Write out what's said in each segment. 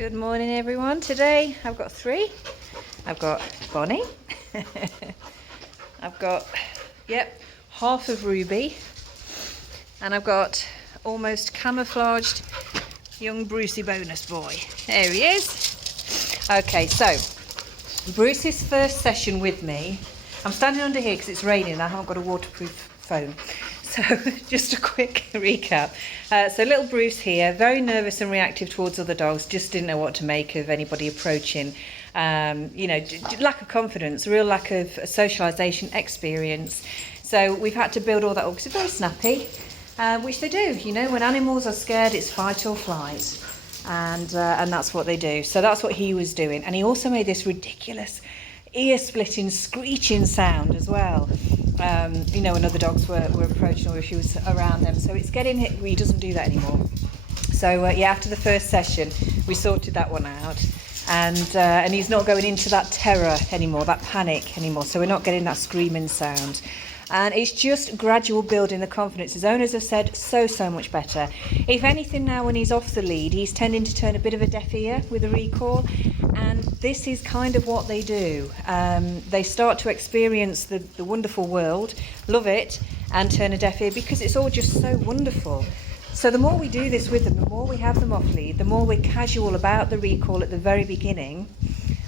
Good morning, everyone. Today I've got three. I've got Bonnie. I've got, half of Ruby. And I've got almost camouflaged young Brucey bonus boy. There he is. Okay, so Bruce's first session with me. I'm standing under here because it's raining and I haven't got a waterproof phone. So just a quick recap. So little Bruce here, very nervous and reactive towards other dogs, just didn't know what to make of anybody approaching. Lack of confidence, real lack of socialisation experience. So we've had to build all that up because they're very snappy, which they do. You know, when animals are scared, it's fight or flight. And that's what they do. So that's what he was doing. And he also made this ridiculous ear-splitting, screeching sound as well. When other dogs were approaching or if he was around them. So it's getting hit. He doesn't do that anymore. So after the first session, we sorted that one out. And he's not going into that terror anymore, that panic anymore. So we're not getting that screaming sound. And it's just gradual building the confidence. His owners have said so much better. If anything, now when he's off the lead, he's tending to turn a bit of a deaf ear with a recall. And this is kind of what they do. They start to experience the wonderful world, love it, and turn a deaf ear because it's all just so wonderful. So the more we do this with them, the more we have them off lead, the more we're casual about the recall at the very beginning,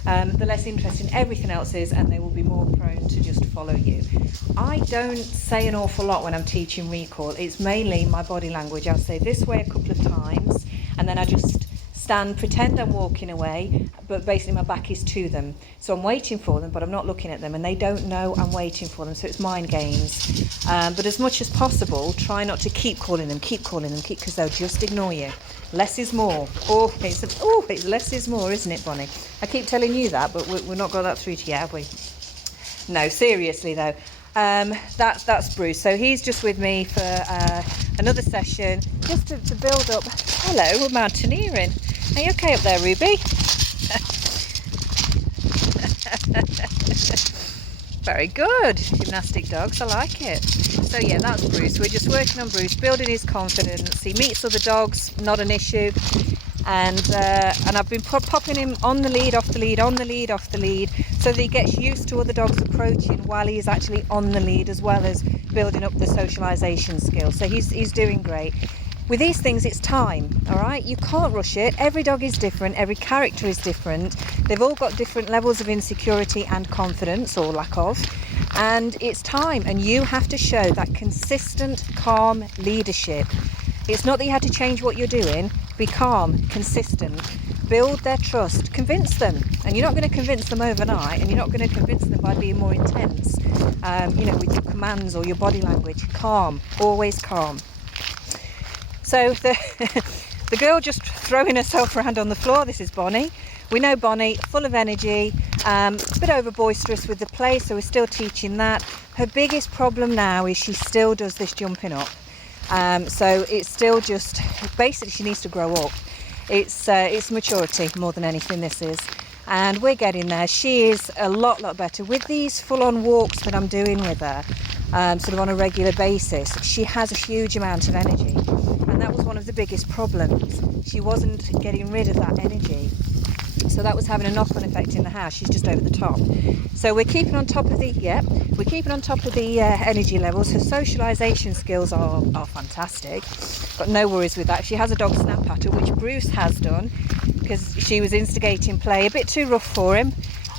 the less interesting everything else is, and they will be more prone to just follow you. I don't say an awful lot when I'm teaching recall. It's mainly my body language. I'll say this way a couple of times, and then I just stand, pretend I'm walking away, but basically my back is to them. So I'm waiting for them, but I'm not looking at them, and they don't know I'm waiting for them, so it's mind games. But as much as possible, try not to keep calling them, because they'll just ignore you. Less is more. It's less is more, isn't it, Bonnie? I keep telling you that, but we've not got that through to you, have we? No, seriously though. That's Bruce. So he's just with me for another session, just to build up. Hello, we're mountaineering. Are you okay up there, Ruby? Very good. Gymnastic dogs, I like it. So that's Bruce. We're just working on Bruce, building his confidence. He meets other dogs, not an issue. And I've been popping him on the lead, off the lead, on the lead, off the lead, so that he gets used to other dogs approaching while he's actually on the lead, as well as building up the socialisation skills. So he's doing great. With these things, it's time, all right? You can't rush it. Every dog is different. Every character is different. They've all got different levels of insecurity and confidence, or lack of. And it's time. And you have to show that consistent, calm leadership. It's not that you have to change what you're doing. Be calm, consistent. Build their trust. Convince them. And you're not going to convince them overnight. And you're not going to convince them by being more intense, with your commands or your body language. Calm. Always calm. So the girl just throwing herself around on the floor, this is Bonnie. We know Bonnie, full of energy, a bit over boisterous with the play, so we're still teaching that. Her biggest problem now is she still does this jumping up. So it's still just, basically she needs to grow up. It's maturity more than anything, this is. And we're getting there. She is a lot better. With these full-on walks that I'm doing with her, sort of on a regular basis, she has a huge amount of energy. And that was one of the biggest problems. She wasn't getting rid of that energy. So that was having a knock-on effect in the house. She's just over the top. So we're keeping on top of the energy levels. Her socialisation skills are fantastic. Got no worries with that. She has a dog snap at her, which Bruce has done, because she was instigating play, a bit too rough for him,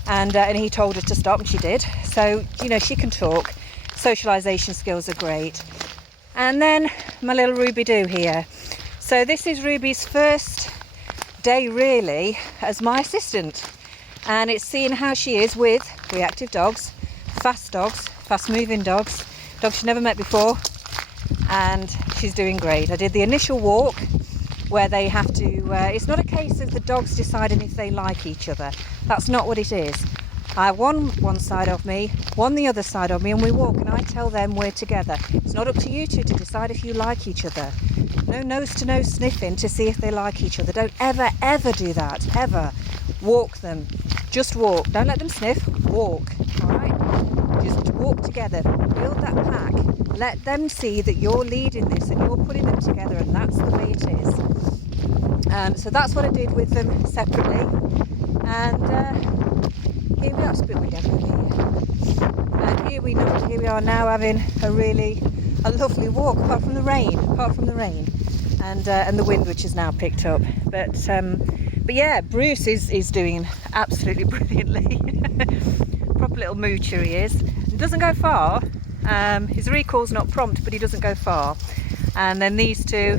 and he told her to stop, and she did. So she can talk. Socialisation skills are great. And then my little Ruby Doo here. So this is Ruby's first day really as my assistant, and it's seeing how she is with reactive dogs, fast moving dogs she's never met before, and she's doing great. I did the initial walk where they have to, it's not a case of the dogs deciding if they like each other. That's not what it is. I have one side of me, one the other side of me, and we walk, and I tell them we're together. It's not up to you two to decide if you like each other. No nose-to-nose sniffing to see if they like each other. Don't ever do that, ever. Walk them. Just walk. Don't let them sniff. Walk, all right? Just walk together. Build that pack. Let them see that you're leading this and you're putting them together, and that's the way it is. So that's what I did with them separately, and here we are. It's a bit windy, I can hear you. And here we are now having a lovely walk, apart from the rain, and the wind, which has now picked up. But yeah, Bruce is doing absolutely brilliantly. Proper little moocher he is. He doesn't go far. His recall's not prompt, but he doesn't go far. And then these two,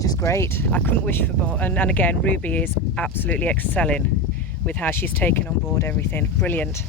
just great. I couldn't wish for more. And again, Ruby is absolutely excelling with how she's taken on board everything. Brilliant.